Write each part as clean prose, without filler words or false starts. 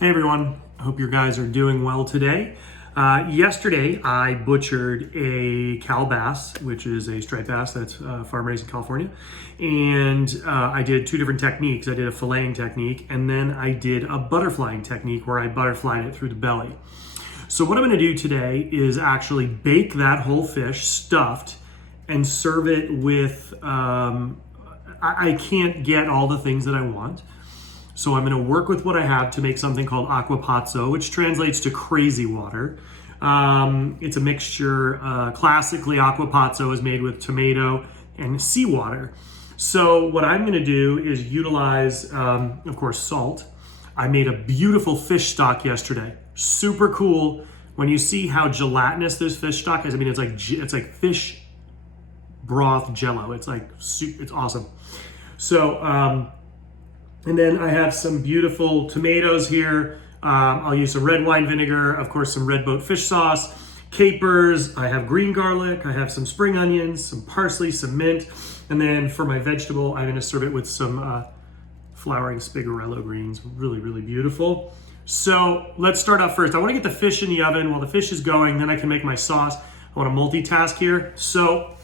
Hey everyone, I hope you guys are doing well today. Yesterday I butchered a Cal bass, which is a striped bass that's farm raised in California. And I did two different techniques. I did a filleting technique and then I did a butterflying technique where I butterflied it through the belly. So what I'm gonna do today is actually bake that whole fish stuffed and serve it with, I can't get all the things that I want. So I'm gonna work with what I have to make something called Aqua Pazzo, which translates to crazy water. It's a mixture, classically Aqua Pazzo is made with tomato and seawater. So what I'm gonna do is utilize, of course, salt. I made a beautiful fish stock yesterday. Super cool. When you see how gelatinous this fish stock is, I mean, it's like fish broth jello. It's awesome. So, and then I have some beautiful tomatoes here. I'll use some red wine vinegar, of course, some red boat fish sauce, capers. I have green garlic. I have some spring onions, some parsley, some mint. And then for my vegetable, I'm gonna serve it with some flowering spigarello greens. Really, really beautiful. So let's start off first. I wanna get the fish in the oven while the fish is going, then I can make my sauce. I wanna multitask here. So,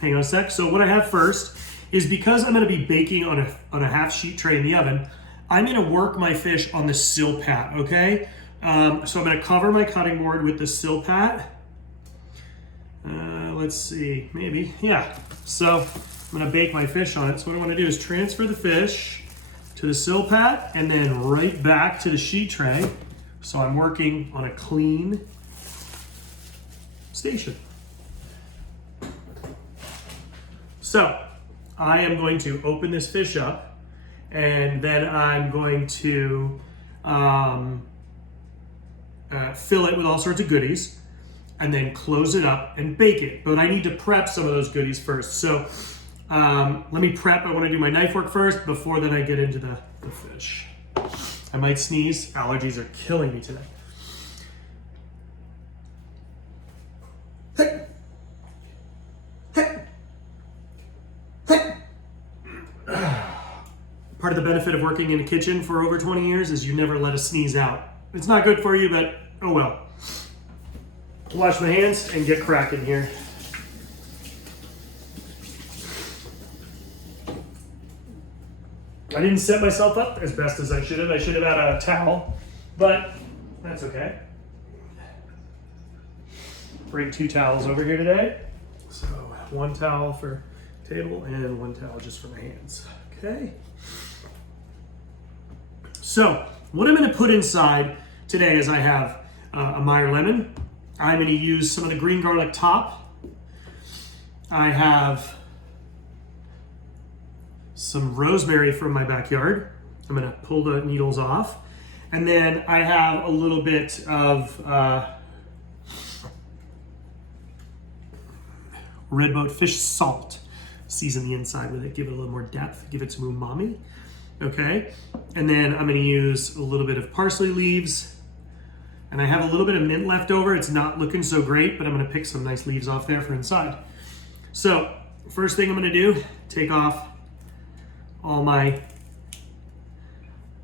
hang on a sec. So what I have first is, because I'm gonna be baking on a half sheet tray in the oven, I'm gonna work my fish on the silpat, okay? So I'm gonna cover my cutting board with the silpat. Let's see, maybe, yeah. So I'm gonna bake my fish on it. So what I wanna do is transfer the fish to the silpat and then right back to the sheet tray. So I'm working on a clean station. So I am going to open this fish up and then I'm going to fill it with all sorts of goodies and then close it up and bake it. But I need to prep some of those goodies first. So let me prep. I want to do my knife work first before then I get into the fish. I might sneeze. Allergies are killing me today. Part of the benefit of working in a kitchen for over 20 years is you never let a sneeze out. It's not good for you, but oh well. Wash my hands and get cracking here. I didn't set myself up as best as I should have. I should have had a towel, but that's okay. Bring two towels over here today. So one towel for table and one towel just for my hands. Okay. So what I'm going to put inside today is I have a Meyer lemon. I'm going to use some of the green garlic top. I have some rosemary from my backyard. I'm going to pull the needles off. And then I have a little bit of red boat fish salt. Season the inside with it, give it a little more depth, give it some umami. Okay, and then I'm gonna use a little bit of parsley leaves, and I have a little bit of mint left over. It's not looking so great, but I'm gonna pick some nice leaves off there for inside. So first thing I'm gonna do, take off all my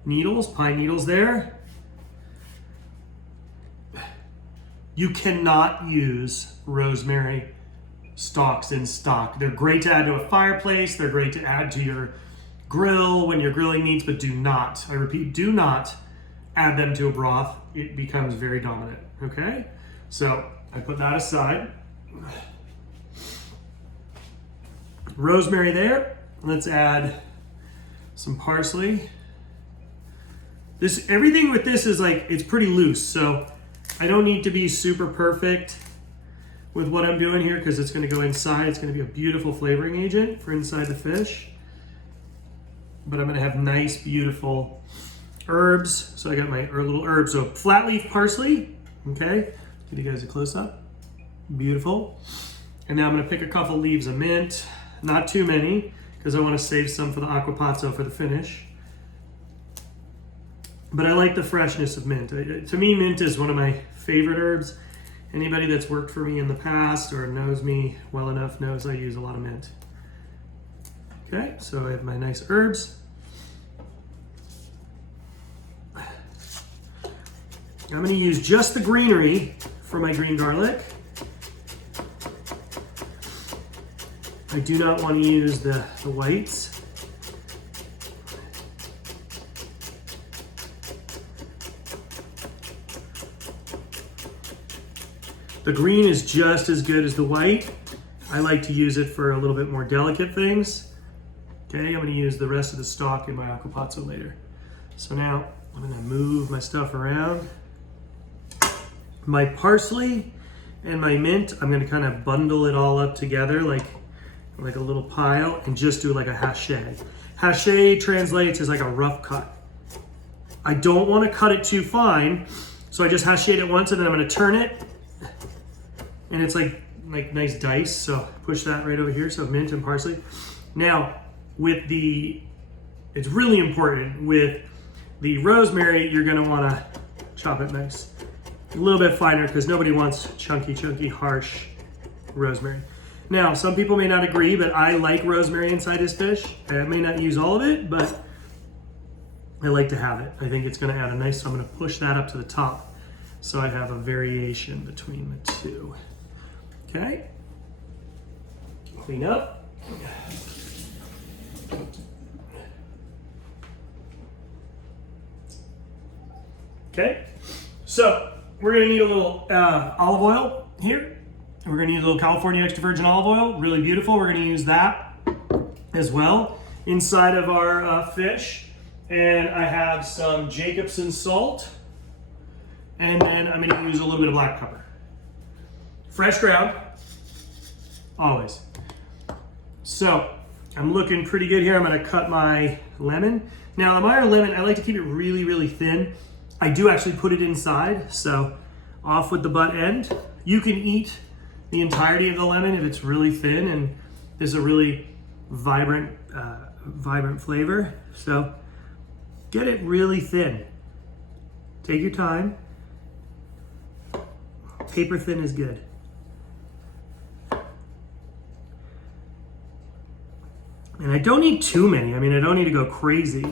needles, pine needles there. You cannot use rosemary stalks in stock. They're great to add to a fireplace. They're great to add to your grill when you're grilling meats, but do not, I repeat, do not add them to a broth. It becomes very dominant, okay? So I put that aside. Rosemary there. Let's add some parsley. Everything with this is like, it's pretty loose, so I don't need to be super perfect with what I'm doing here because it's gonna go inside. It's gonna be a beautiful flavoring agent for inside the fish. But I'm gonna have nice, beautiful herbs. So I got my little herbs. So flat leaf parsley, okay? Give you guys a close up. Beautiful. And now I'm gonna pick a couple leaves of mint. Not too many, because I wanna save some for the Aqua Pazzo for the finish. But I like the freshness of mint. To me, mint is one of my favorite herbs. Anybody that's worked for me in the past or knows me well enough knows I use a lot of mint. Okay, so I have my nice herbs. I'm gonna use just the greenery for my green garlic. I do not want to use the whites. The green is just as good as the white. I like to use it for a little bit more delicate things. Okay, I'm gonna use the rest of the stock in my Aqua Pazzo later. So now I'm gonna move my stuff around. My parsley and my mint, I'm gonna kind of bundle it all up together like a little pile and just do like a haché. Haché translates as like a rough cut. I don't wanna cut it too fine, so I just hachéed it once and then I'm gonna turn it. And it's like nice dice, so push that right over here, so mint and parsley. Now, it's really important, with the rosemary, you're gonna wanna chop it nice. A little bit finer, because nobody wants chunky, harsh rosemary. Now, some people may not agree, but I like rosemary inside this fish. I may not use all of it, but I like to have it. I think it's gonna add a nice, so I'm gonna push that up to the top, so I have a variation between the two. Okay, clean up. Okay, so we're gonna need a little olive oil here. We're gonna need a little California extra virgin olive oil, really beautiful. We're gonna use that as well inside of our fish. And I have some Jacobsen salt. And then I'm gonna use a little bit of black pepper. Fresh ground, always. So I'm looking pretty good here. I'm gonna cut my lemon. Now the Meyer lemon, I like to keep it really, really thin. I do actually put it inside, so off with the butt end. You can eat the entirety of the lemon if it's really thin and there's a really vibrant flavor. So get it really thin. Take your time. Paper thin is good. And I don't need too many. I mean, I don't need to go crazy.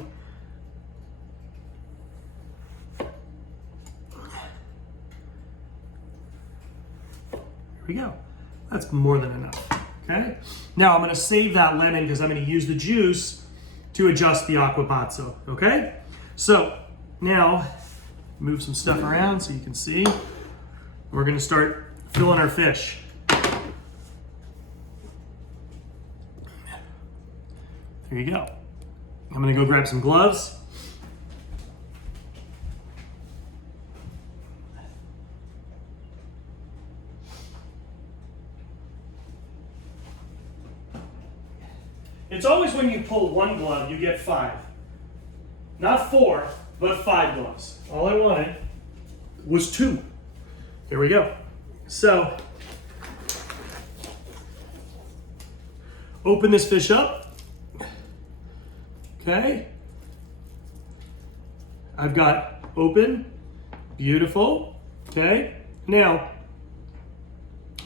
Here we go. That's more than enough, okay? Now I'm gonna save that lemon because I'm gonna use the juice to adjust the Aqua Pazzo, okay? So now, move some stuff around so you can see. We're gonna start filling our fish. There you go. I'm gonna go grab some gloves. It's always when you pull one glove, you get 5. Not 4, but 5 gloves. All I wanted was 2. There we go. So, open this fish up. Okay. I've got open, beautiful. Okay. Now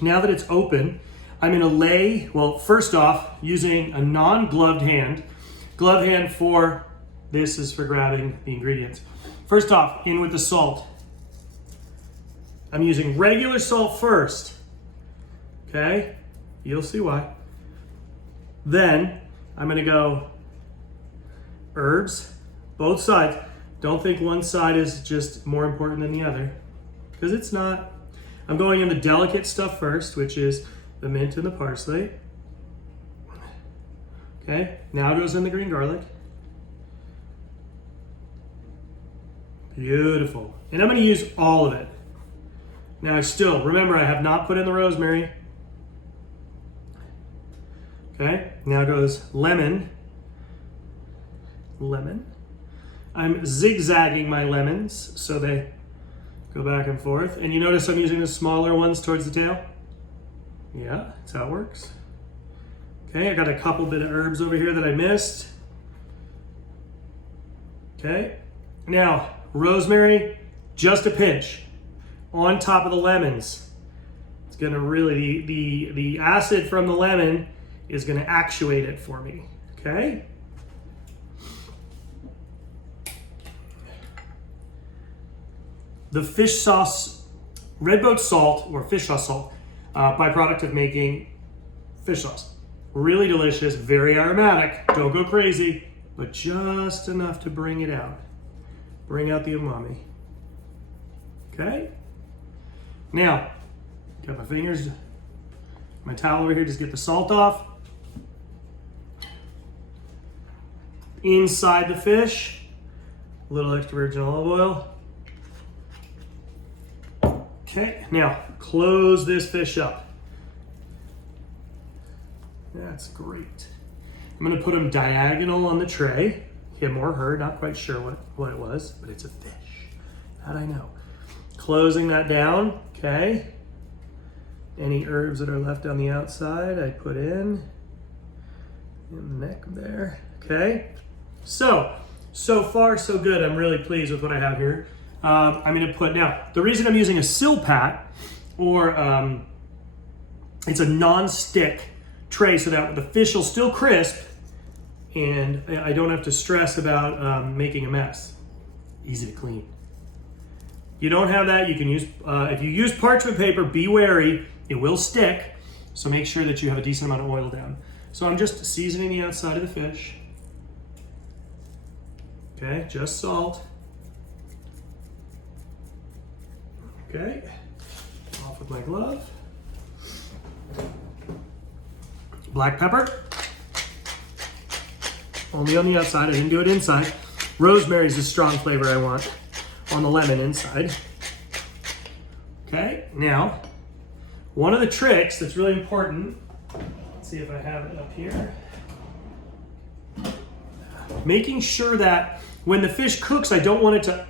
that it's open, I'm gonna lay, well, first off, using a non-gloved hand. Glove hand for, this is for grabbing the ingredients. First off, in with the salt. I'm using regular salt first. Okay, you'll see why. Then I'm gonna go herbs, both sides. Don't think one side is just more important than the other, because it's not. I'm going in the delicate stuff first, which is the mint and the parsley. Okay, now goes in the green garlic. Beautiful. And I'm gonna use all of it. Now remember, I have not put in the rosemary. Okay, now goes lemon. I'm zigzagging my lemons so they go back and forth. And you notice I'm using the smaller ones towards the tail? Yeah, that's how it works. Okay, I got a couple bit of herbs over here that I missed. Okay, now rosemary, just a pinch on top of the lemons. It's gonna really, the acid from the lemon is gonna actuate it for me, okay? the fish sauce, red boat salt or fish sauce salt, byproduct of making fish sauce. Really delicious, very aromatic. Don't go crazy, but just enough to bring it out. Bring out the umami. Okay? Now, got my fingers, my towel over here, just get the salt off. Inside the fish, a little extra virgin olive oil. Okay, now close this fish up. That's great. I'm gonna put them diagonal on the tray. Him or her, not quite sure what it was, but it's a fish. That I know. Closing that down, okay. Any herbs that are left on the outside, I put in the neck there, okay. So far so good. I'm really pleased with what I have here. I'm gonna put, now, the reason I'm using a silpat, or it's a non-stick tray so that the fish will still crisp and I don't have to stress about making a mess. Easy to clean. You don't have that, you can use, if you use parchment paper, be wary, it will stick, so make sure that you have a decent amount of oil down. So I'm just seasoning the outside of the fish. Okay, just salt. Okay, off with my glove. Black pepper. Only on the outside, I didn't do it inside. Rosemary is the strong flavor I want on the lemon inside. Okay, now, one of the tricks that's really important, let's see if I have it up here. Making sure that when the fish cooks, I don't want it to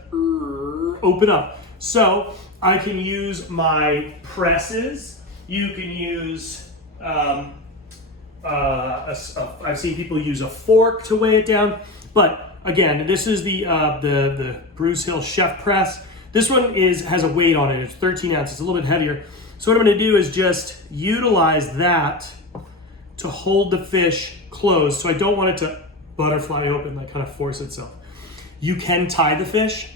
open up. So I can use my presses. You can use, I've seen people use a fork to weigh it down. But again, this is the Bruce Hill Chef Press. This one has a weight on it. It's 13 ounces, it's a little bit heavier. So what I'm gonna do is just utilize that to hold the fish closed. So I don't want it to butterfly open, like kind of force itself. You can tie the fish.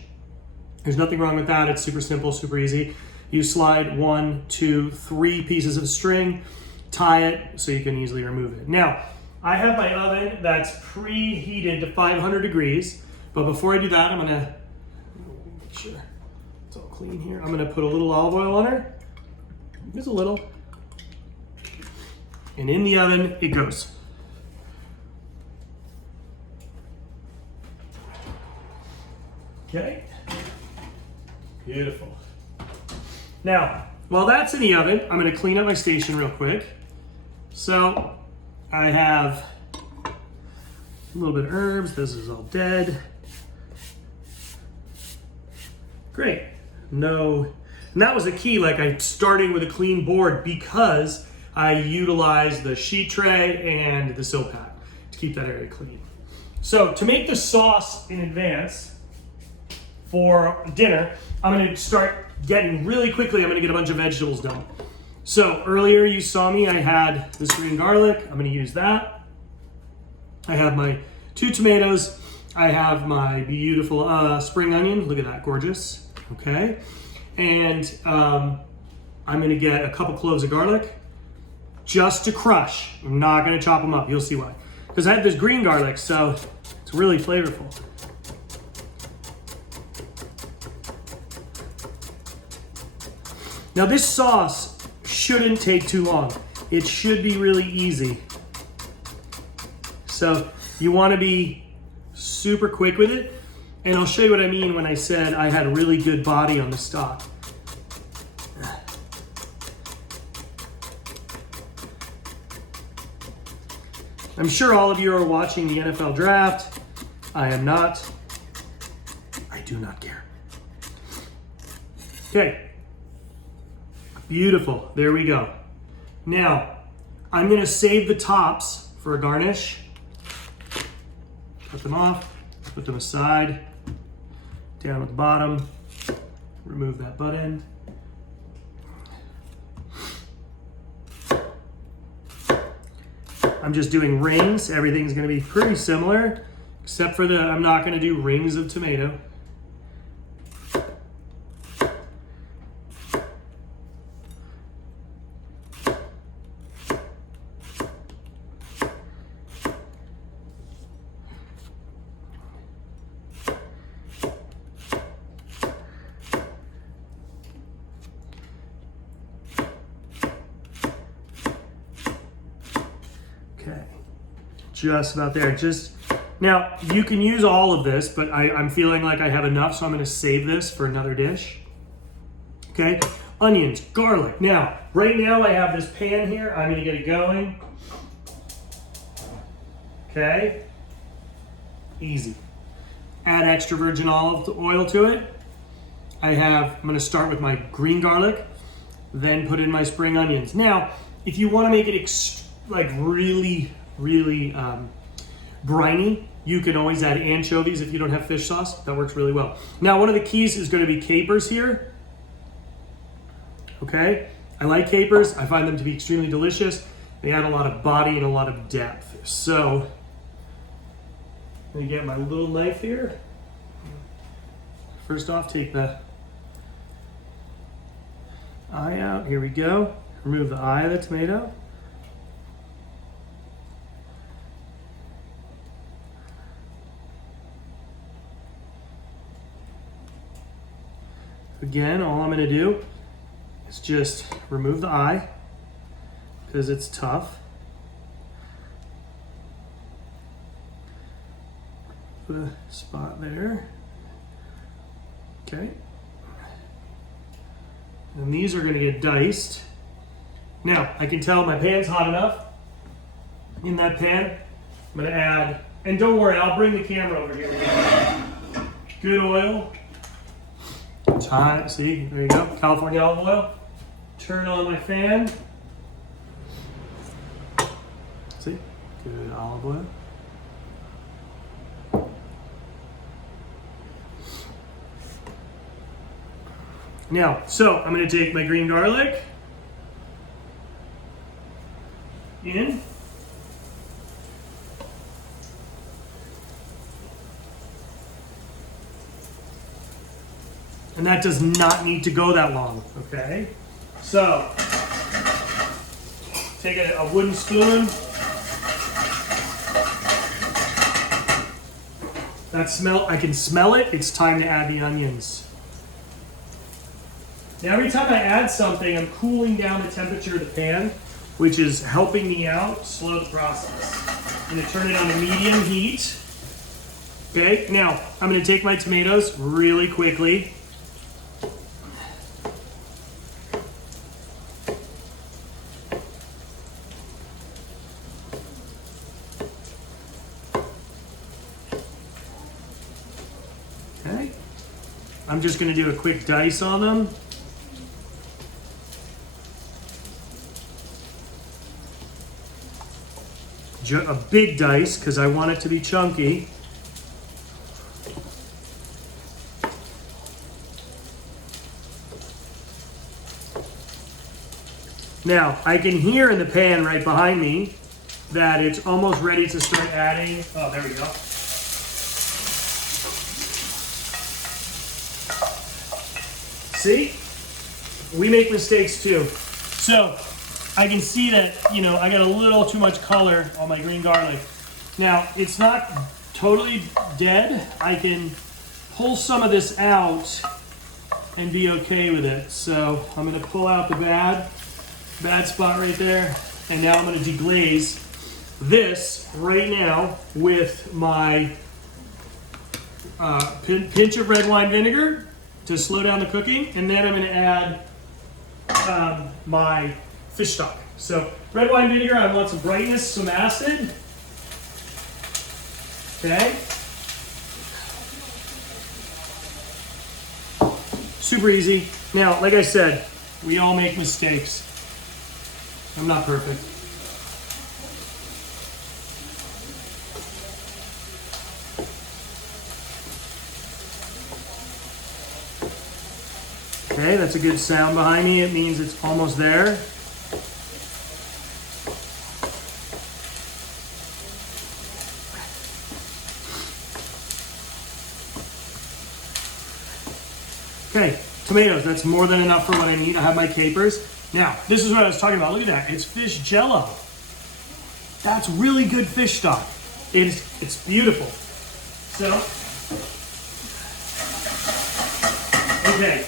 There's nothing wrong with that. It's super simple, super easy. You slide 1, 2, 3 pieces of string, tie it so you can easily remove it. Now, I have my oven that's preheated to 500 degrees, but before I do that, I'm gonna make sure it's all clean here. I'm gonna put a little olive oil on her, just a little, and in the oven it goes. Okay, beautiful. Now, while that's in the oven, I'm gonna clean up my station real quick. So, I have a little bit of herbs. This is all dead. Great. No, and that was a key, like I'm starting with a clean board because I utilized the sheet tray and the silpat to keep that area clean. So to make the sauce in advance for dinner, I'm gonna start getting really quickly, I'm gonna get a bunch of vegetables done. So earlier you saw me, I had this green garlic. I'm gonna use that. I have my 2 tomatoes. I have my beautiful spring onion. Look at that, gorgeous. Okay. And I'm gonna get a couple cloves of garlic just to crush. I'm not gonna chop them up, you'll see why. Because I have this green garlic, so it's really flavorful. Now this sauce shouldn't take too long. It should be really easy. So you want to be super quick with it. And I'll show you what I mean when I said I had a really good body on the stock. I'm sure all of you are watching the NFL draft. I am not. I do not care. Okay. Beautiful, there we go. Now, I'm gonna save the tops for a garnish. Cut them off, put them aside, down at the bottom, remove that butt end. I'm just doing rings. Everything's gonna be pretty similar, except for I'm not gonna do rings of tomato. just about there. Now, you can use all of this, but I'm feeling like I have enough, so I'm gonna save this for another dish. Okay, onions, garlic. Now, right now I have this pan here. I'm gonna get it going. Okay, easy. Add extra virgin olive oil to it. I'm gonna start with my green garlic, then put in my spring onions. Now, if you wanna make it like really briny, you can always add anchovies if you don't have fish sauce. That works really well. Now, one of the keys is gonna be capers here. Okay, I like capers. I find them to be extremely delicious. They add a lot of body and a lot of depth. So, I'm gonna get my little knife here. First off, take the eye out. Here we go. Remove the eye of the tomato. Again, all I'm gonna do is just remove the eye because it's tough. Put a spot there. Okay. And these are gonna get diced. Now, I can tell my pan's hot enough. In that pan, I'm gonna add, and don't worry, I'll bring the camera over here. Good oil. See, there you go, California olive oil. Turn on my fan. See, good olive oil. Now, so I'm gonna take my green garlic in. And that does not need to go that long, okay? So, take a wooden spoon. I can smell it. It's time to add the onions. Now, every time I add something, I'm cooling down the temperature of the pan, which is helping me out slow the process. I'm gonna turn it on a medium heat. Okay, now I'm gonna take my tomatoes really quickly. Okay, I'm just gonna do a quick dice on them. A big dice because I want it to be chunky. Now, I can hear in the pan right behind me that it's almost ready to start adding. Oh, there we go. See? We make mistakes too. So, I can see that, I got a little too much color on my green garlic. Now, it's not totally dead. I can pull some of this out and be okay with it. So I'm gonna pull out the bad spot right there. And now I'm gonna deglaze this right now with my pinch of red wine vinegar to slow down the cooking. And then I'm gonna add my fish stock. So red wine vinegar, I want some brightness, some acid. Okay. Super easy. Now, like I said, we all make mistakes. I'm not perfect. Okay, that's a good sound behind me. It means it's almost there. Okay, tomatoes, that's more than enough for what I need. I have my capers. Now, this is what I was talking about. Look at that, it's fish jello. That's really good fish stock. It's beautiful. So, okay,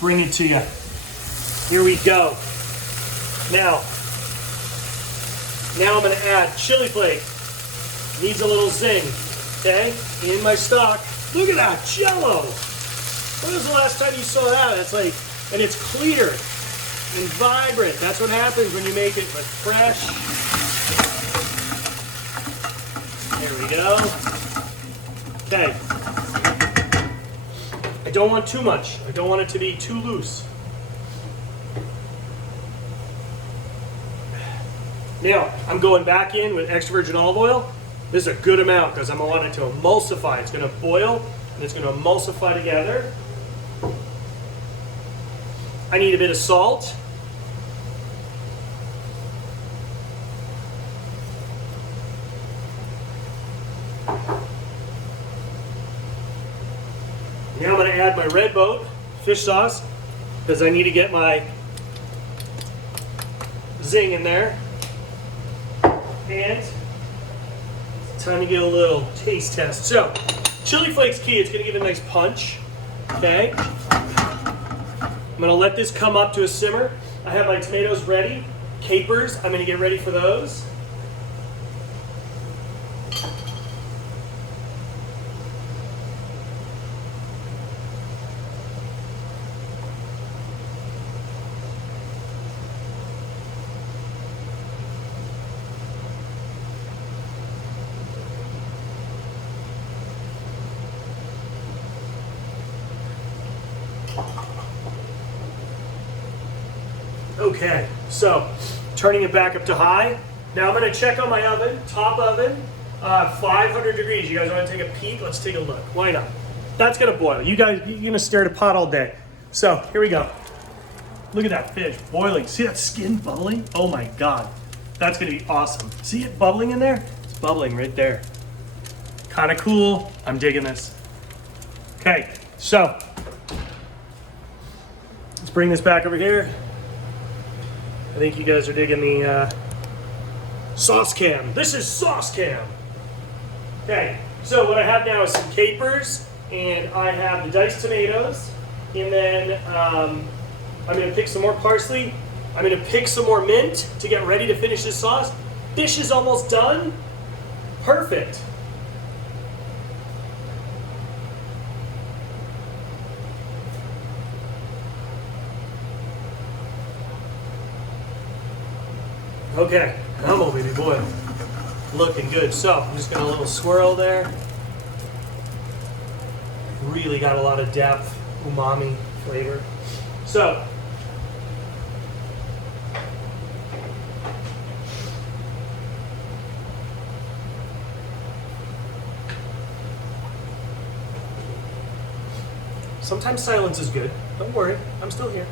bring it to you. Here we go. Now, Now I'm gonna add chili flake. Needs a little zing, okay? In my stock. Look at that, Jello. When was the last time you saw that? It's like, and it's clear and vibrant. That's what happens when you make it with fresh. There we go. Okay. I don't want too much. I don't want it to be too loose. Now, I'm going back in with extra virgin olive oil. This is a good amount because I'm going to want it to emulsify. It's going to boil and it's going to emulsify together. I need a bit of salt. Now I'm going to add my red boat fish sauce because I need to get my zing in there. And it's time to get a little taste test. So, chili flakes key, it's going to give it a nice punch. Okay. I'm going to let this come up to a simmer. I have my tomatoes ready. Capers, I'm going to get ready for those. Okay, so turning it back up to high. Now I'm going to check on my oven, top oven, 500 degrees. You guys want to take a peek? Let's take a look. Why not? That's going to boil. You guys, you're going to stare at a pot all day. So here we go. Look at that fish boiling. See that skin bubbling? Oh my God. That's going to be awesome. See it bubbling in there? It's bubbling right there. Kind of cool. I'm digging this. Okay, so let's bring this back over here. I think you guys are digging the sauce cam. This is sauce cam. Okay, so what I have now is some capers, and I have the diced tomatoes, and then I'm going to pick some more parsley. I'm going to pick some more mint to get ready to finish this sauce. Fish is almost done. Perfect. Okay, come on, baby boy. Looking good. So, I'm just gonna a little swirl there. Really got a lot of depth, umami flavor. So, sometimes silence is good. Don't worry, I'm still here.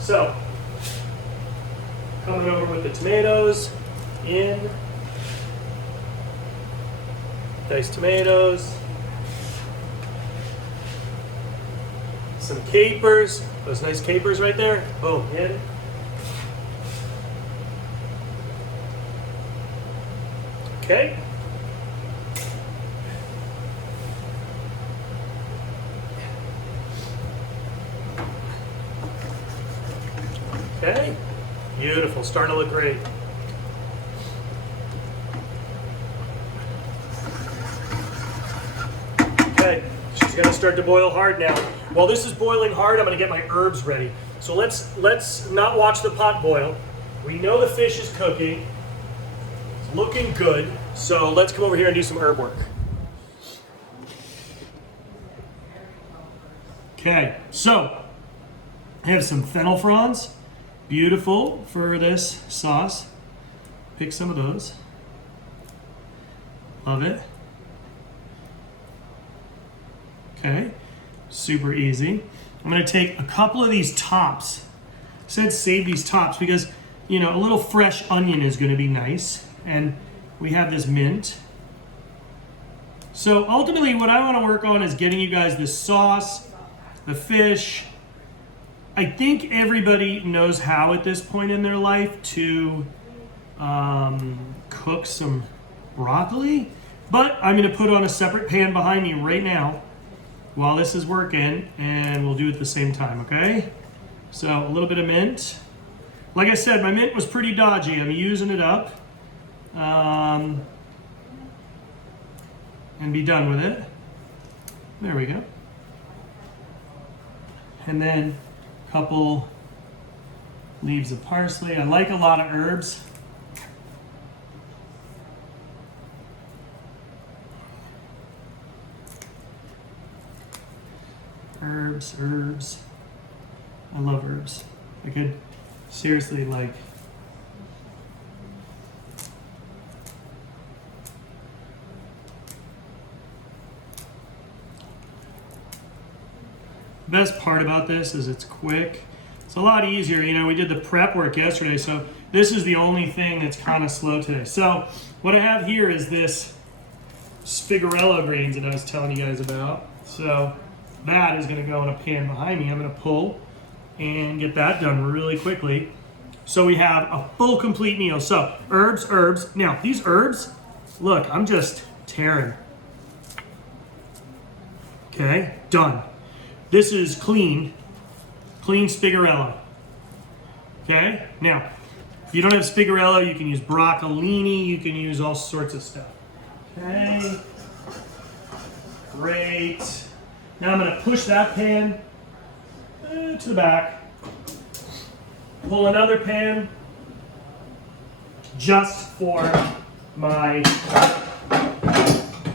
So, coming over with the tomatoes, in, diced tomatoes, some capers, those nice capers right there, boom, in. Okay. Okay. Beautiful, starting to look great. Okay, she's gonna start to boil hard now. While this is boiling hard, I'm gonna get my herbs ready. So let's not watch the pot boil. We know the fish is cooking. It's looking good. So let's come over here and do some herb work. Okay, so I have some fennel fronds. Beautiful for this sauce. Pick some of those. Love it. Okay, super easy. I'm gonna take a couple of these tops. I said save these tops because, you know, a little fresh onion is gonna be nice. And we have this mint. So ultimately what I wanna work on is getting you guys this sauce, the fish. I think everybody knows how at this point in their life to cook some broccoli, but I'm gonna put on a separate pan behind me right now while this is working, and we'll do it at the same time, okay? So a little bit of mint. Like I said, my mint was pretty dodgy. I'm using it up. and be done with it. There we go. And then a couple leaves of parsley. I like a lot of herbs. Herbs. I love herbs. I could seriously like the best part about this is it's quick. It's a lot easier. You know, we did the prep work yesterday, so this is the only thing that's kind of slow today. So what I have here is this spigarello greens that I was telling you guys about. So that is going to go in a pan behind me. I'm going to pull and get that done really quickly. So we have a full complete meal. So herbs. Now these herbs, look, I'm just tearing. Okay, done. This is clean spigarello. Okay, now if you don't have spigarello, you can use broccolini, you can use all sorts of stuff. Okay, great. Now I'm going to push that pan to the back. Pull another pan just for my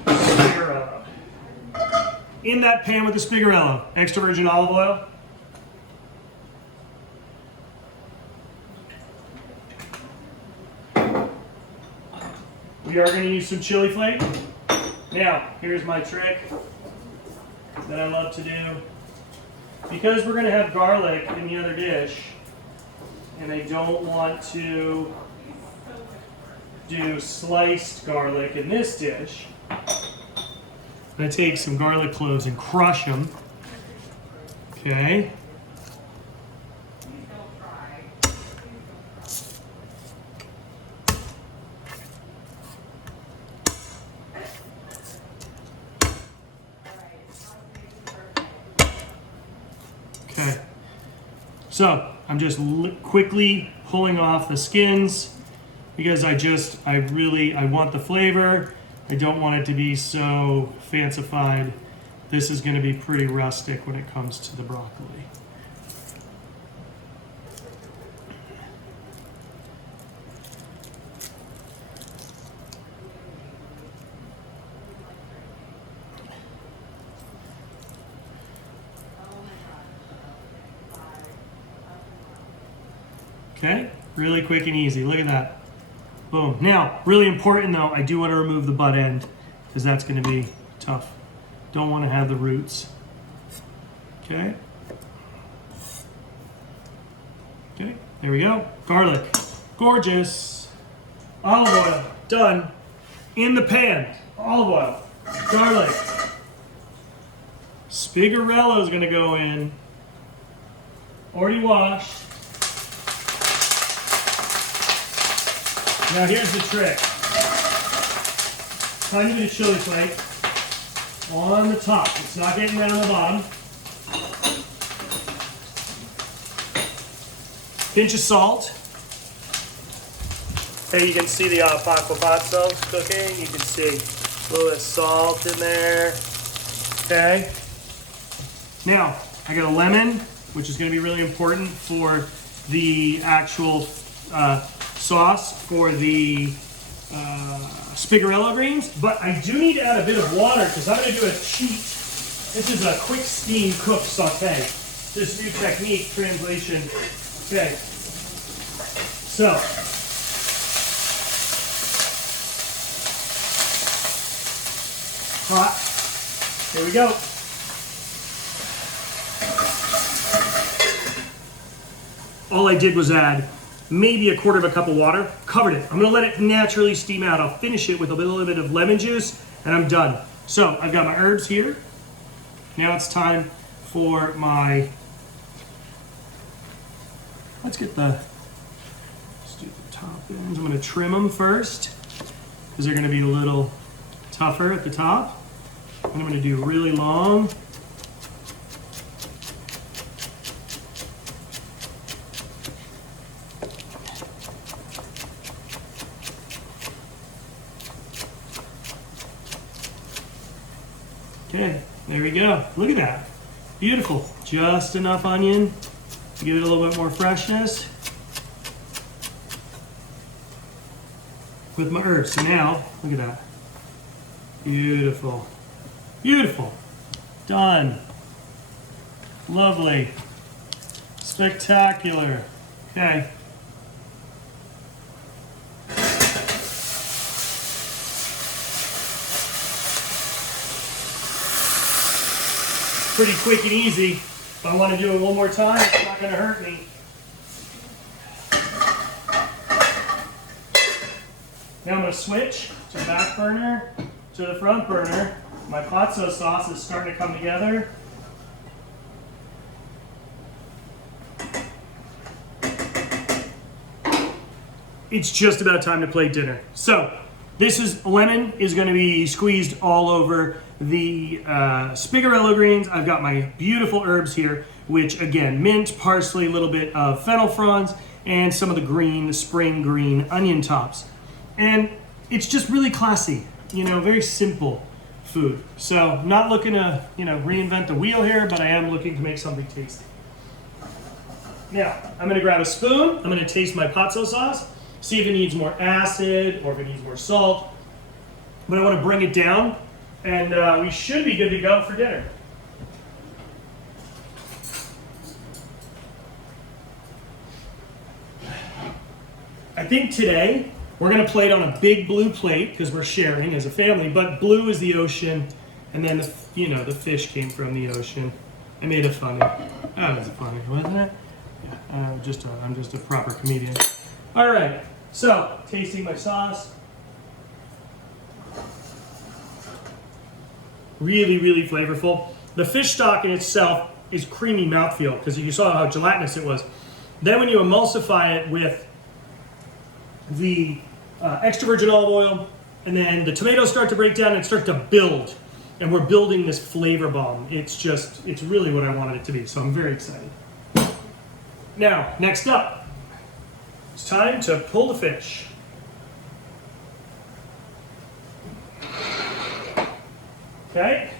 spigarello. In that pan with the spigarello, extra virgin olive oil. We are going to use some chili flake. Now, here's my trick that I love to do. Because we're going to have garlic in the other dish, and I don't want to do sliced garlic in this dish, I'm going to take some garlic cloves and crush them. Okay. Okay. So I'm just quickly pulling off the skins because I want the flavor. I don't want it to be so fancified. This is going to be pretty rustic when it comes to the broccoli. Okay, really quick and easy. Look at that. Boom. Now, really important though, I do want to remove the butt end because that's going to be tough. Don't want to have the roots. Okay. Okay, there we go. Garlic. Gorgeous. Olive oil. Done. In the pan. Olive oil. Garlic. Spigarello is going to go in. Already washed. Now here's the trick. Tiny bit of chili flake on the top. It's not getting down on the bottom. Pinch of salt. Hey, you can see the Aqua Pazzo cooking. You can see a little bit of salt in there. Okay. Now, I got a lemon, which is going to be really important for the actual sauce for the spigarello greens, but I do need to add a bit of water because I'm going to do a cheat. This is a quick steam cook saute. This new technique, translation. Okay. So, hot. Here we go. All I did was add maybe 1/4 cup of water, covered it. I'm gonna let it naturally steam out. I'll finish it with a little bit of lemon juice and I'm done. So I've got my herbs here. Now it's time for my, let's do the top ends. I'm gonna trim them first because they're gonna be a little tougher at the top. And I'm gonna do really long. Okay, there we go. Look at that. Beautiful. Just enough onion to give it a little bit more freshness. With my herbs. So now, look at that. Beautiful. Beautiful. Done. Lovely. Spectacular. Okay. Pretty quick and easy. If I want to do it one more time, it's not going to hurt me. Now I'm going to switch to back burner to the front burner. My Pazzo sauce is starting to come together. It's just about time to plate dinner. So this lemon is going to be squeezed all over the spigarello greens. I've got my beautiful herbs here, which again, mint, parsley, a little bit of fennel fronds, and some of the spring green onion tops. And it's just really classy, very simple food. So not looking to, reinvent the wheel here, but I am looking to make something tasty. Now, I'm gonna grab a spoon. I'm gonna taste my Pazzo sauce, see if it needs more acid or if it needs more salt. But I wanna bring it down, and we should be good to go for dinner. I think today, we're going to plate on a big blue plate because we're sharing as a family, but blue is the ocean, and then the fish came from the ocean. I made it funny. That was funny, wasn't it? Yeah, I'm just a proper comedian. All right, so tasting my sauce. Really, really flavorful. The fish stock in itself is creamy mouthfeel because you saw how gelatinous it was. Then when you emulsify it with the extra virgin olive oil, and then the tomatoes start to break down and start to build, and we're building this flavor bomb. It's really what I wanted it to be, so I'm very excited. Now, next up, it's time to pull the fish. Okay.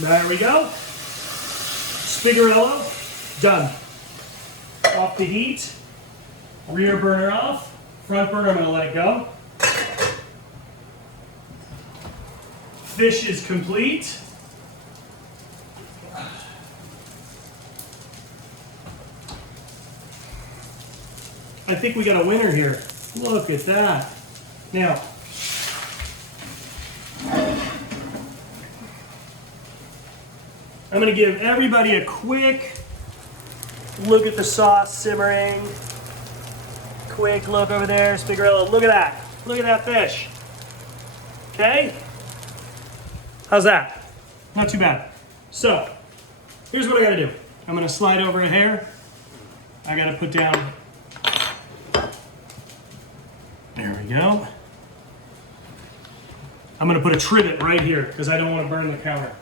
There we go. Spigarello, done. Off the heat. Rear burner off. Front burner, I'm going to let it go. Fish is complete. I think we got a winner here. Look at that. Now, I'm going to give everybody a quick look at the sauce simmering. Quick look over there, Spigarello. Look at that. Look at that fish. Okay? How's that? Not too bad. So, here's what I gotta do. I'm gonna slide over a hair. I gotta put down. There we go. I'm gonna put a trivet right here because I don't want to burn the counter.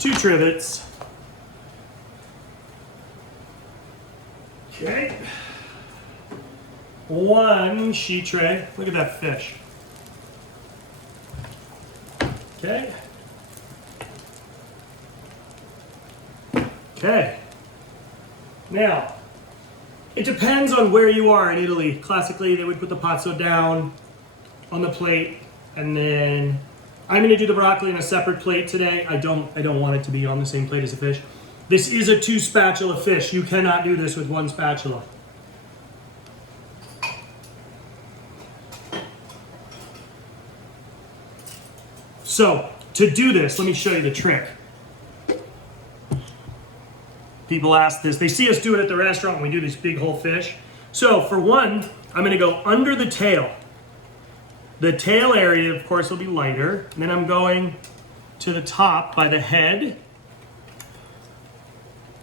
Two trivets. Okay. One sheet tray. Look at that fish. Okay. Okay. Now, it depends on where you are in Italy. Classically, they would put the pazzo down on the plate, and then I'm going to do the broccoli on a separate plate today. I don't want it to be on the same plate as the fish. This is a 2 spatula fish. You cannot do this with 1 spatula. So, to do this, let me show you the trick. People ask this. They see us do it at the restaurant when we do these big whole fish. So, for one, I'm going to go under the tail. The tail area, of course, will be lighter. And then I'm going to the top by the head.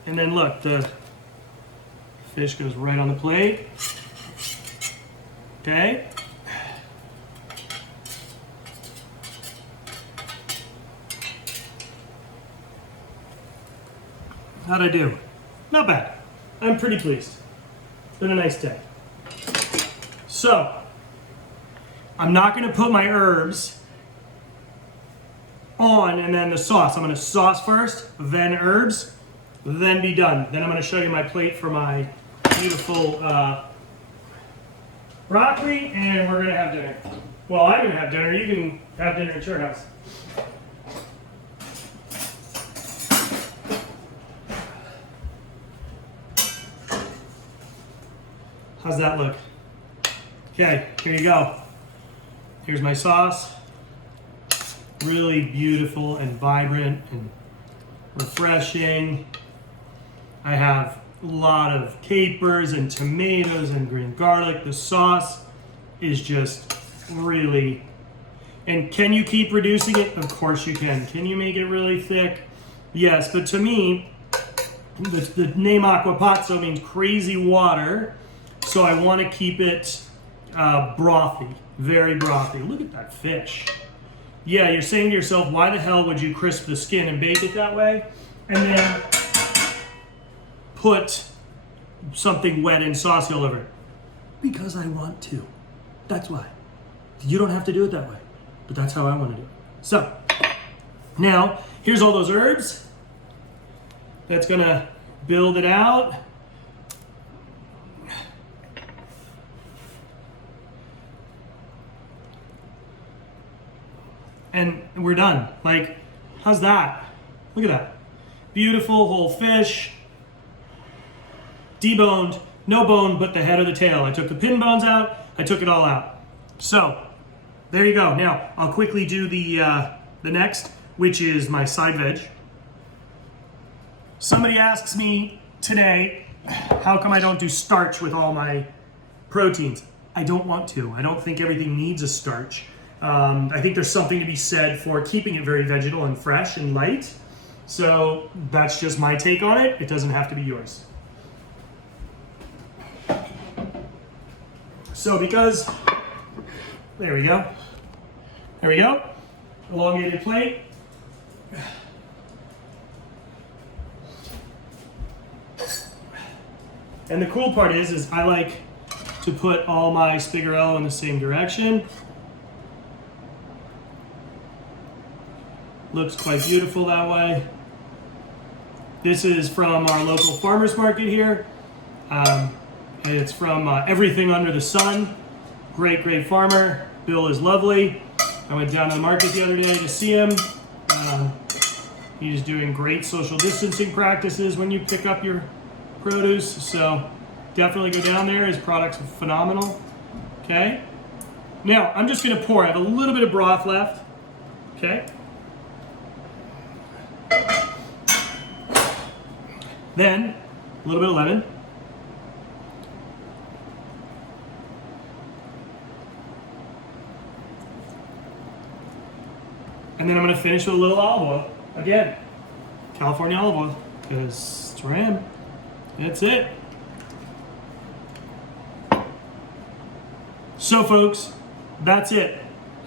And then look, the fish goes right on the plate. Okay. How'd I do? Not bad. I'm pretty pleased. It's been a nice day. So, I'm not going to put my herbs on and then the sauce. I'm going to sauce first, then herbs, then be done. Then I'm going to show you my plate for my beautiful broccoli, and we're going to have dinner. Well, I'm going to have dinner. You can have dinner at your house. How's that look? Okay, here you go. Here's my sauce. Really beautiful and vibrant and refreshing. I have a lot of capers and tomatoes and green garlic. The sauce is just really... And can you keep reducing it? Of course you can. Can you make it really thick? Yes, but to me, the name Aqua Pazzo means crazy water, so I want to keep it brothy, very brothy. Look at that fish. Yeah, you're saying to yourself, why the hell would you crisp the skin and bake it that way? And then put something wet and saucy all over it? Because I want to. That's why. You don't have to do it that way, but that's how I want to do it. So, now, here's all those herbs. That's gonna build it out. And we're done. Like, how's that? Look at that. Beautiful whole fish. Deboned, no bone but the head or the tail. I took the pin bones out, I took it all out. So, there you go. Now, I'll quickly do the next, which is my side veg. Somebody asks me today, how come I don't do starch with all my proteins? I don't want to. I don't think everything needs a starch. I think there's something to be said for keeping it very vegetal and fresh and light. So that's just my take on it. It doesn't have to be yours. So because, there we go. There we go. Elongated plate. And the cool part is I like to put all my spigarello in the same direction. Looks quite beautiful that way. This is from our local farmer's market here. It's from Everything Under the Sun. Great, great farmer. Bill is lovely. I went down to the market the other day to see him. He's doing great social distancing practices when you pick up your produce, so definitely go down there. His products are phenomenal. Okay. Now, I'm just gonna pour. I have a little bit of broth left. Okay. Then, a little bit of lemon. And then I'm going to finish with a little olive oil. Again, California olive oil, because that's where I am. That's it. So folks, that's it.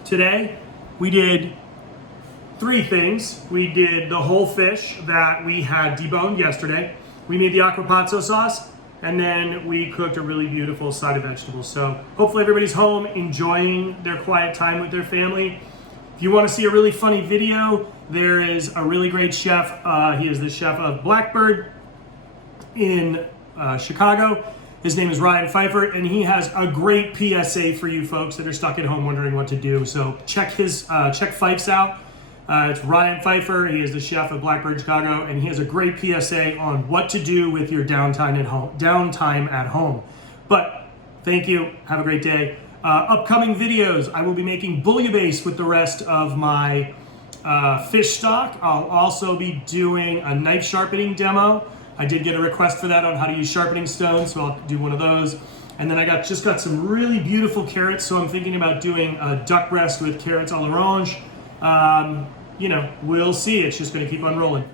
Today, we did 3 things. We did the whole fish that we had deboned yesterday. We made the Aqua Pazzo sauce, and then we cooked a really beautiful side of vegetables. So hopefully everybody's home enjoying their quiet time with their family. If you want to see a really funny video, there is a really great chef. He is the chef of Blackbird in Chicago. His name is Ryan Pfeiffer, and he has a great PSA for you folks that are stuck at home wondering what to do. So check Fife's out. It's Ryan Pfeiffer. He is the chef of Blackbird Chicago, and he has a great PSA on what to do with your downtime at home. But thank you. Have a great day. Upcoming videos, I will be making bouillabaisse with the rest of my fish stock. I'll also be doing a knife sharpening demo. I did get a request for that on how to use sharpening stones, so I'll do one of those. And then I just got some really beautiful carrots, so I'm thinking about doing a duck breast with carrots à l'orange. You know, we'll see. It's just going to keep on rolling.